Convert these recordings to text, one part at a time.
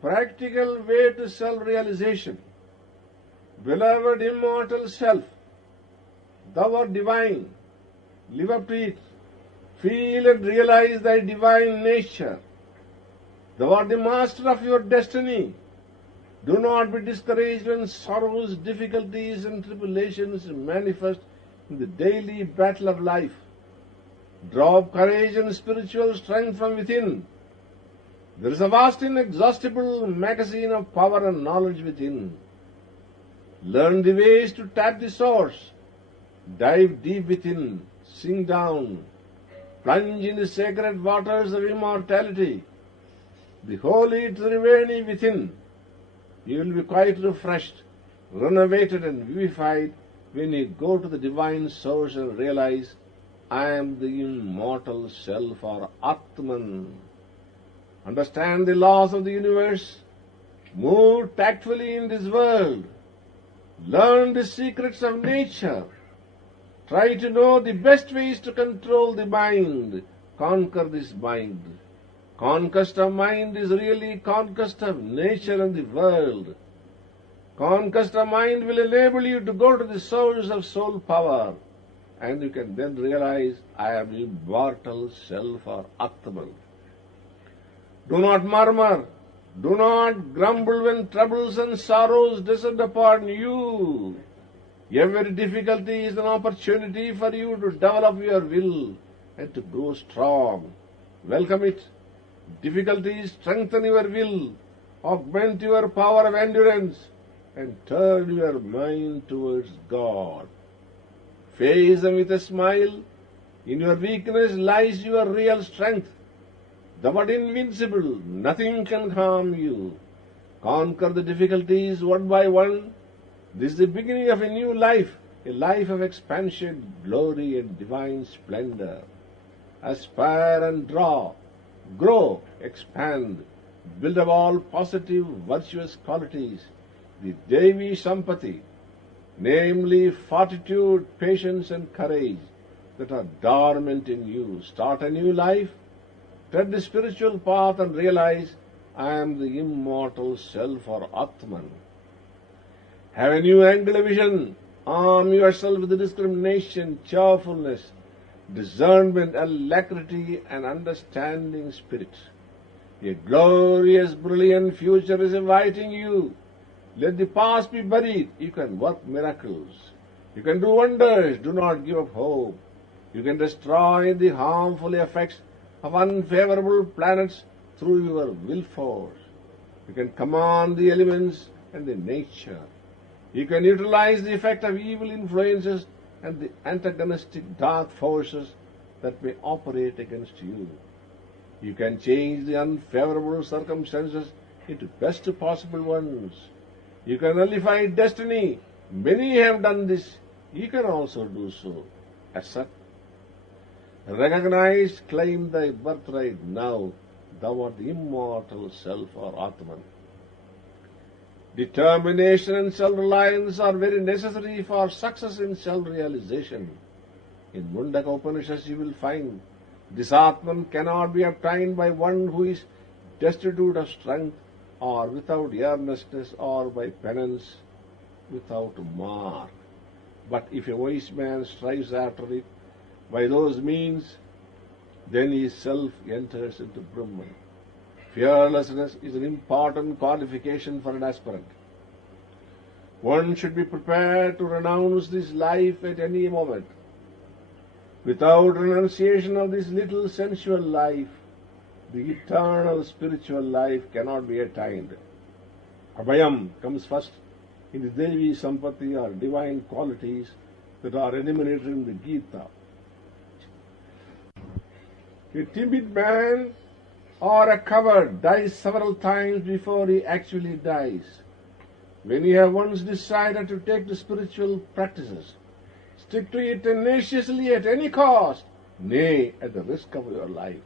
Practical way to self-realization. Beloved immortal self, thou art divine. Live up to it. Feel and realize thy divine nature. Thou art the master of your destiny. Do not be discouraged when sorrows, difficulties, and tribulations manifest in the daily battle of life. Draw up courage and spiritual strength from within. There is a vast inexhaustible magazine of power and knowledge within. Learn the ways to tap the source. Dive deep within. Sink down. Plunge in the sacred waters of immortality. The holy Triveni within. You will be quite refreshed, renovated and vivified when you go to the divine source and realize, I am the immortal self or Atman. Understand the laws of the universe. Move tactfully in this world. Learn the secrets of nature. Try to know the best ways to control the mind. Conquer this mind. Conquest of mind is really conquest of nature and the world. Conquest of mind will enable you to go to the source of soul power, and you can then realize, I am immortal self or Atman. Do not murmur. Do not grumble when troubles and sorrows descend upon you. Every difficulty is an opportunity for you to develop your will and to grow strong. Welcome it. Difficulties strengthen your will, augment your power of endurance, and turn your mind towards God. Face them with a smile. In your weakness lies your real strength. Thou art invincible. Nothing can harm you. Conquer the difficulties one by one. This is the beginning of a new life, a life of expansion, glory, and divine splendor. Aspire and draw. Grow, expand, build up all positive, virtuous qualities, the Devi Sampati, namely fortitude, patience, and courage that are dormant in you. Start a new life, tread the spiritual path, and realize, I am the immortal self or Atman. Have a new angle of vision. Arm yourself with discrimination, cheerfulness, discernment, alacrity, and understanding spirit. A glorious, brilliant future is inviting you. Let the past be buried. You can work miracles. You can do wonders. Do not give up hope. You can destroy the harmful effects of unfavorable planets through your will force. You can command the elements and the nature. You can utilize the effect of evil influences and the antagonistic dark forces that may operate against you. You can change the unfavorable circumstances into best possible ones. You can nullify destiny. Many have done this. You can also do so. Accept. Recognize, claim thy birthright now. Thou art the immortal self or Atman. Determination and self-reliance are very necessary for success in self-realization. In Mundaka Upanishads you will find this Atman cannot be obtained by one who is destitute of strength or without earnestness or by penance without mark. But if a wise man strives after it by those means, then his self enters into Brahman. Fearlessness is an important qualification for an aspirant. One should be prepared to renounce this life at any moment. Without renunciation of this little sensual life, the eternal spiritual life cannot be attained. Abhayam comes first in the Devi Sampati or divine qualities that are enumerated in the Gita. A timid man or a coward dies several times before he actually dies. When you have once decided to take to spiritual practices, stick to it tenaciously at any cost, nay, at the risk of your life.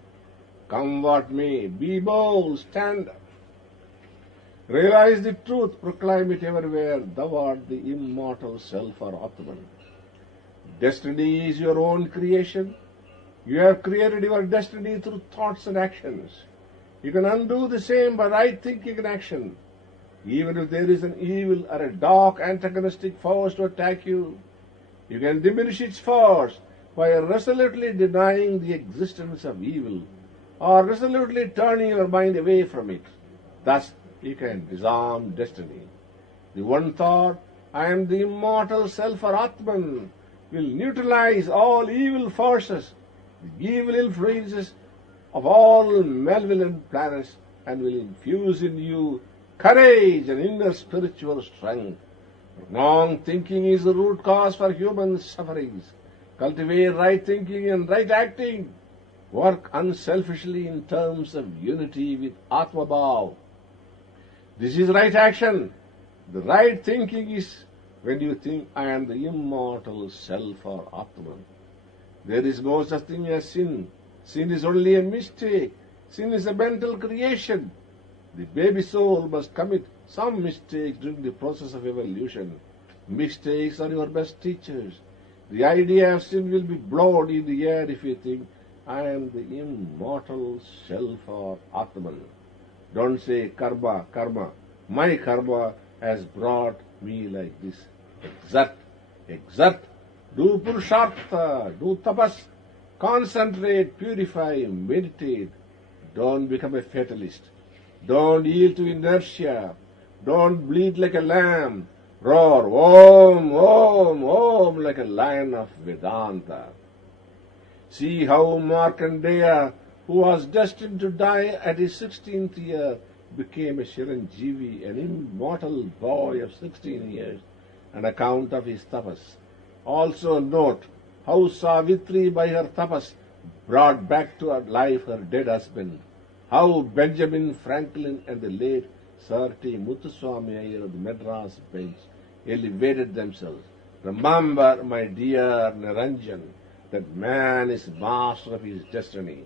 Come what may, be bold, stand up. Realize the truth, proclaim it everywhere. Thou art the immortal self or Atman. Destiny is your own creation. You have created your destiny through thoughts and actions. You can undo the same by right thinking and action. Even if there is an evil or a dark antagonistic force to attack you, you can diminish its force by resolutely denying the existence of evil or resolutely turning your mind away from it. Thus, you can disarm destiny. The one thought, I am the immortal self or Atman, will neutralize all evil forces, the evil influences of all malevolent planets, and will infuse in you courage and inner spiritual strength. Wrong thinking is the root cause for human sufferings. Cultivate right thinking and right acting. Work unselfishly in terms of unity with Atma Bhav. This is right action. The right thinking is when you think, I am the immortal self or Atman. There is no such thing as sin. Sin is only a mistake. Sin is a mental creation. The baby soul must commit some mistakes during the process of evolution. Mistakes are your best teachers. The idea of sin will be blown in the air if you think, I am the immortal self or Atman. Don't say karma, karma. My karma has brought me like this. Exert. Do purushartha, do tapas. Concentrate, purify, meditate. Don't become a fatalist. Don't yield to inertia. Don't bleat like a lamb. Roar, Om, Om, Om, like a lion of Vedanta. See how Markandeya, who was destined to die at his 16th year, became a Chiranjeevi, an immortal boy of 16 years, on account of his tapas. Also note how Savitri, by her tapas, brought back to her life her dead husband. How Benjamin Franklin and the late Sir T. Muthuswami Iyer of the Madras bench elevated themselves. Remember, my dear Niranjan, that man is master of his destiny.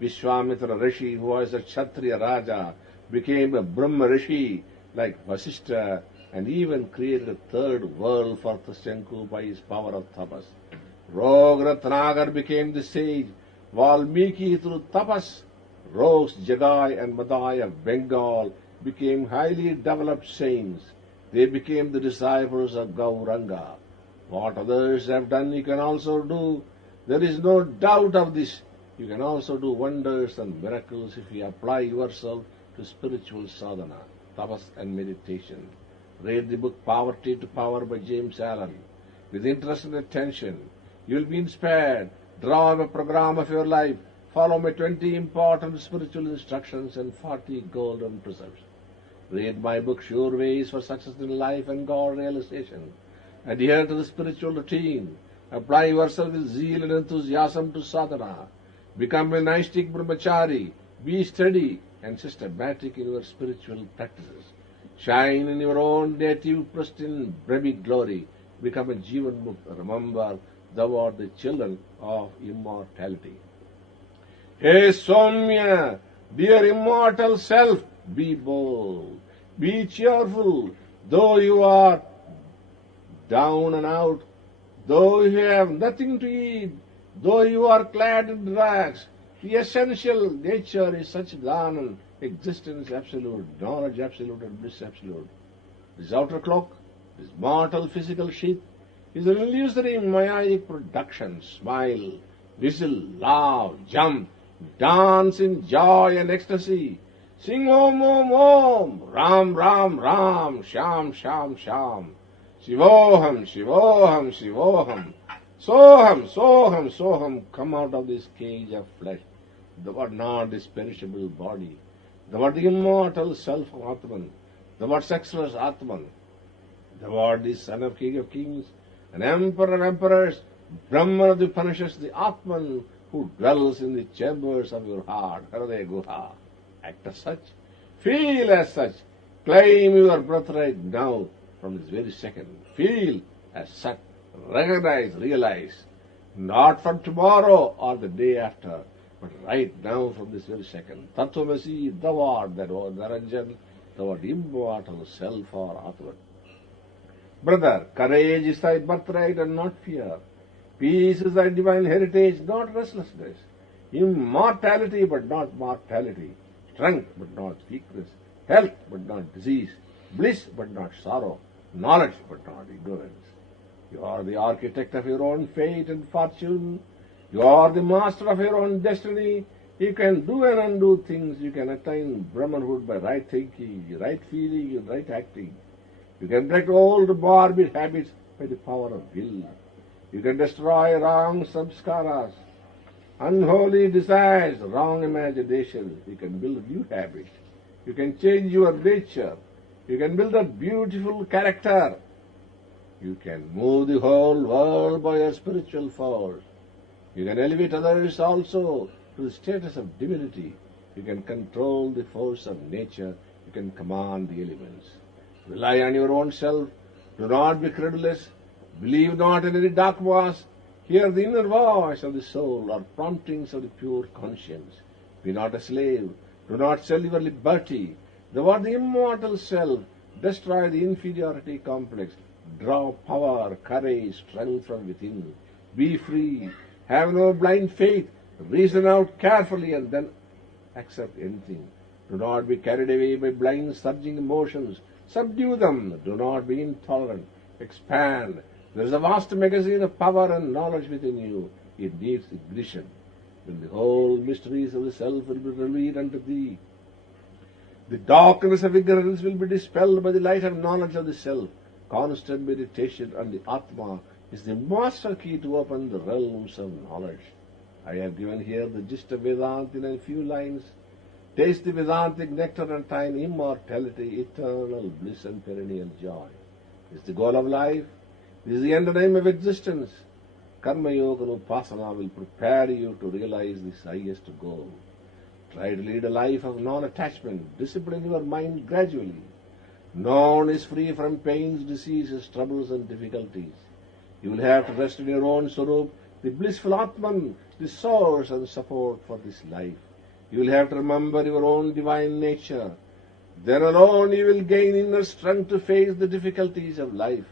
Vishwamitra Rishi, who was a Kshatriya Raja, became a Brahma Rishi like Vasishtha, and even created a third world for Tasyanku by his power of tapas. Rogratnagar became the sage. Valmiki through tapas. Rose, Jagai and Madai of Bengal became highly developed saints. They became the disciples of Gauranga. What others have done, you can also do. There is no doubt of this. You can also do wonders and miracles if you apply yourself to spiritual sadhana, tapas and meditation. Read the book Poverty to Power by James Allen. With interest and attention, you will be inspired. Draw up a program of your life. Follow my 20 important spiritual instructions and 40 golden precepts. Read my book Sure Ways for Success in Life and God Realization. Adhere to the spiritual routine. Apply yourself with zeal and enthusiasm to sadhana. Become a Naistik Brahmachari. Be steady and systematic in your spiritual practices. Shine in your own native pristine Brahmic glory. Become a Jivan Mukta. Remember, thou art the children of immortality. Hey Soumya, dear immortal self, be bold, be cheerful, though you are down and out, though you have nothing to eat, though you are clad in rags. The essential nature is such Jnana, existence absolute, knowledge absolute, and bliss absolute. This outer cloak, this mortal physical sheath, is an illusory Mayaik production. Smile, whistle, laugh, jump, dance in joy and ecstasy. Sing Om Om Om, Ram Ram Ram, Sham Sham Sham. Shivoham, Shivoham, Shivoham. Soham, Soham, Soham. Come out of this cage of flesh. Thou art not this perishable body. Thou art the immortal self of Atman. Thou art sexless Atman. Thou art the son of King of Kings, an emperor of emperors, Brahman of the Upanishads, the Atman who dwells in the chambers of your heart, Hriday Guha. Act as such. Feel as such. Claim your birthright now from this very second. Feel as such. Recognize, realize. Not for tomorrow or the day after, but right now from this very second. Tattvamasi, thou art that Naranjan, thou art immortal self or Atman. Brother, courage is thy birthright and not fear. Peace is thy divine heritage, not restlessness. Immortality but not mortality. Strength but not weakness. Health but not disease. Bliss but not sorrow. Knowledge but not ignorance. You are the architect of your own fate and fortune. You are the master of your own destiny. You can do and undo things. You can attain Brahmanhood by right thinking, right feeling, and right acting. You can break old morbid habits by the power of will. You can destroy wrong samskaras, unholy desires, wrong imaginations. You can build new habits. You can change your nature. You can build a beautiful character. You can move the whole world by your spiritual force. You can elevate others also to the status of divinity. You can control the force of nature. You can command the elements. Rely on your own self. Do not be credulous. Believe not in any dogmas. Hear the inner voice of the soul or promptings of the pure conscience. Be not a slave. Do not sell your liberty. Thou art the immortal self. Destroy the inferiority complex. Draw power, courage, strength from within. Be free. Have no blind faith. Reason out carefully and then accept anything. Do not be carried away by blind surging emotions. Subdue them. Do not be intolerant. Expand. There is a vast magazine of power and knowledge within you. It needs ignition. Then the whole mysteries of the self will be revealed unto thee. The darkness of ignorance will be dispelled by the light of knowledge of the self. Constant meditation on the Atma is the master key to open the realms of knowledge. I have given here the gist of Vedanta in a few lines. Taste the Vedantic nectar and attain immortality, eternal bliss and perennial joy. This is the goal of life. This is the end aim of existence. Karma Yoga and Upasana will prepare you to realize this highest goal. Try to lead a life of non-attachment. Discipline your mind gradually. No one is free from pains, diseases, troubles and difficulties. You will have to rest in your own Swarup, the blissful Atman, the source and support for this life. You will have to remember your own divine nature. Then alone you will gain inner strength to face the difficulties of life.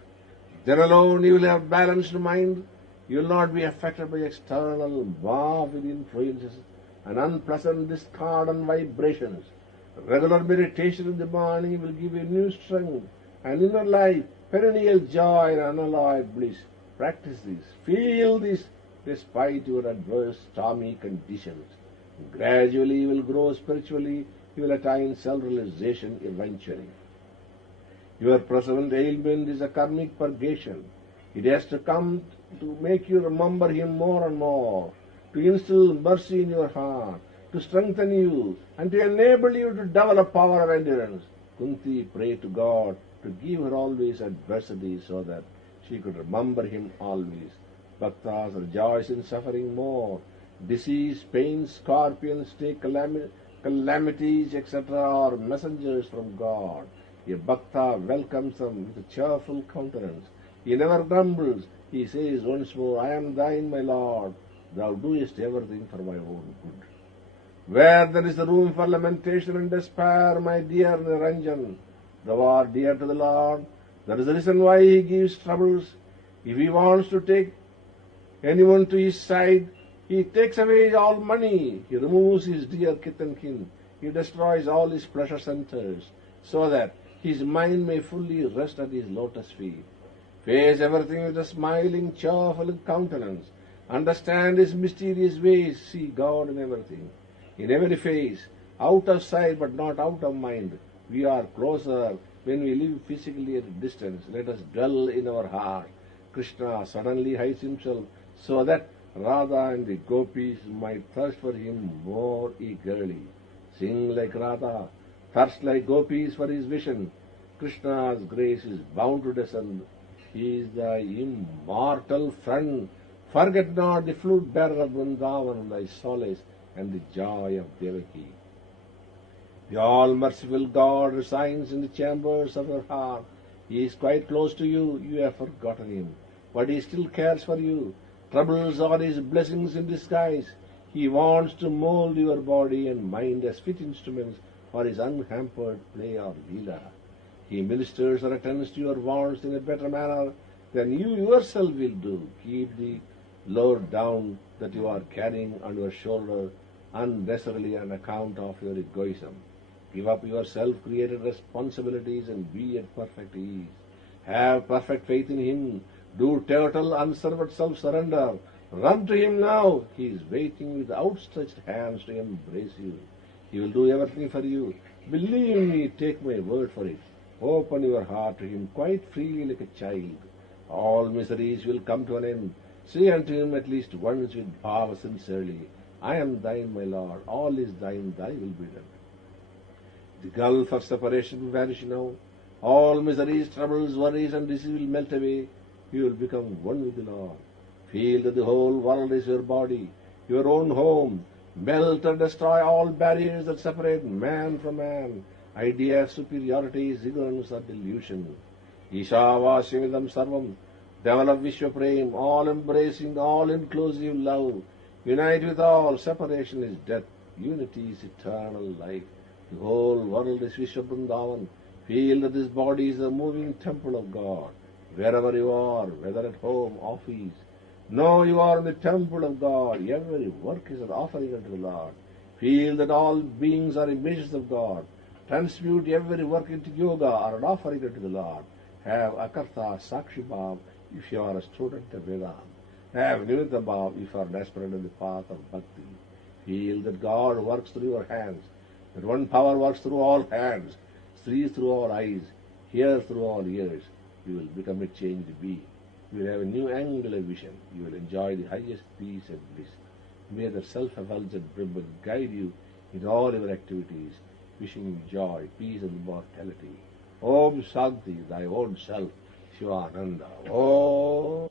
Then alone you will have balanced mind. You will not be affected by external morbid influences and unpleasant discordant vibrations. Regular meditation in the morning will give you new strength and inner life, perennial joy and unalloyed bliss. Practice this. Feel this despite your adverse stormy conditions. Gradually you will grow spiritually. You will attain self-realization eventually. Your present ailment is a karmic purgation. It has to come to make you remember Him more and more, to instill mercy in your heart, to strengthen you, and to enable you to develop power of endurance. Kunti prayed to God to give her always adversity so that she could remember Him always. Bhaktas rejoice in suffering more. Disease, pain, scorpions, take calamities, etc. are messengers from God. A Bhakta welcomes them with a cheerful countenance. He never grumbles. He says once more, I am thine, my Lord. Thou doest everything for my own good. Where there is room for lamentation and despair, my dear Niranjan, thou art dear to the Lord. That is the reason why He gives troubles. If He wants to take anyone to His side, He takes away all money. He removes his dear kith and kin. He destroys all his pleasure centers so that his mind may fully rest at His lotus feet. Face everything with a smiling, cheerful countenance. Understand His mysterious ways. See God in everything. In every face, out of sight but not out of mind. We are closer when we live physically at a distance. Let us dwell in our heart. Krishna suddenly hides Himself so that Radha and the gopis might thirst for Him more eagerly. Sing like Radha, thirst like gopis for His vision. Krishna's grace is bound to descend. He is thy immortal friend. Forget not the flute bearer of Vrindavan, thy solace and the joy of Devaki. The all-merciful God resides in the chambers of your heart. He is quite close to you. You have forgotten Him, but He still cares for you. Troubles are His blessings in disguise. He wants to mold your body and mind as fit instruments for His unhampered play or leela. He ministers or attends to your wants in a better manner than you yourself will do. Keep the load down that you are carrying on your shoulder unnecessarily on account of your egoism. Give up your self-created responsibilities and be at perfect ease. Have perfect faith in Him. Do total unserved self-surrender. Run to Him now. He is waiting with outstretched hands to embrace you. He will do everything for you. Believe me, take my word for it. Open your heart to Him quite freely like a child. All miseries will come to an end. Say unto Him at least once with bhava sincerely, I am thine, my Lord. All is thine, thy will be done. The gulf of separation will vanish now. All miseries, troubles, worries, and disease will melt away. You will become one with the Lord. Feel that the whole world is your body, your own home. Melt and destroy all barriers that separate man from man. Idea of superiority is ignorance or delusion. Ishavasyavidam sarvam. Develop Vishwaprem, all-embracing, all-inclusive love. Unite with all. Separation is death. Unity is eternal life. The whole world is Vishwabrindavan. Feel that this body is a moving temple of God. Wherever you are, whether at home, office, know you are in the temple of God. Every work is an offering unto the Lord. Feel that all beings are images of God. Transmute every work into yoga or an offering unto the Lord. Have akarta sakshi bhav if you are a student of Vedanta. Have nimitta bhav if you are an aspirant in the path of bhakti. Feel that God works through your hands, that one power works through all hands, sees through all eyes, hears through all ears. You will become a changed being. You will have a new angle of vision. You will enjoy the highest peace and bliss. May the self-effulgent Brahman guide you in all your activities, wishing you joy, peace and immortality. Om Shanti, thy own self, Shivananda. Om.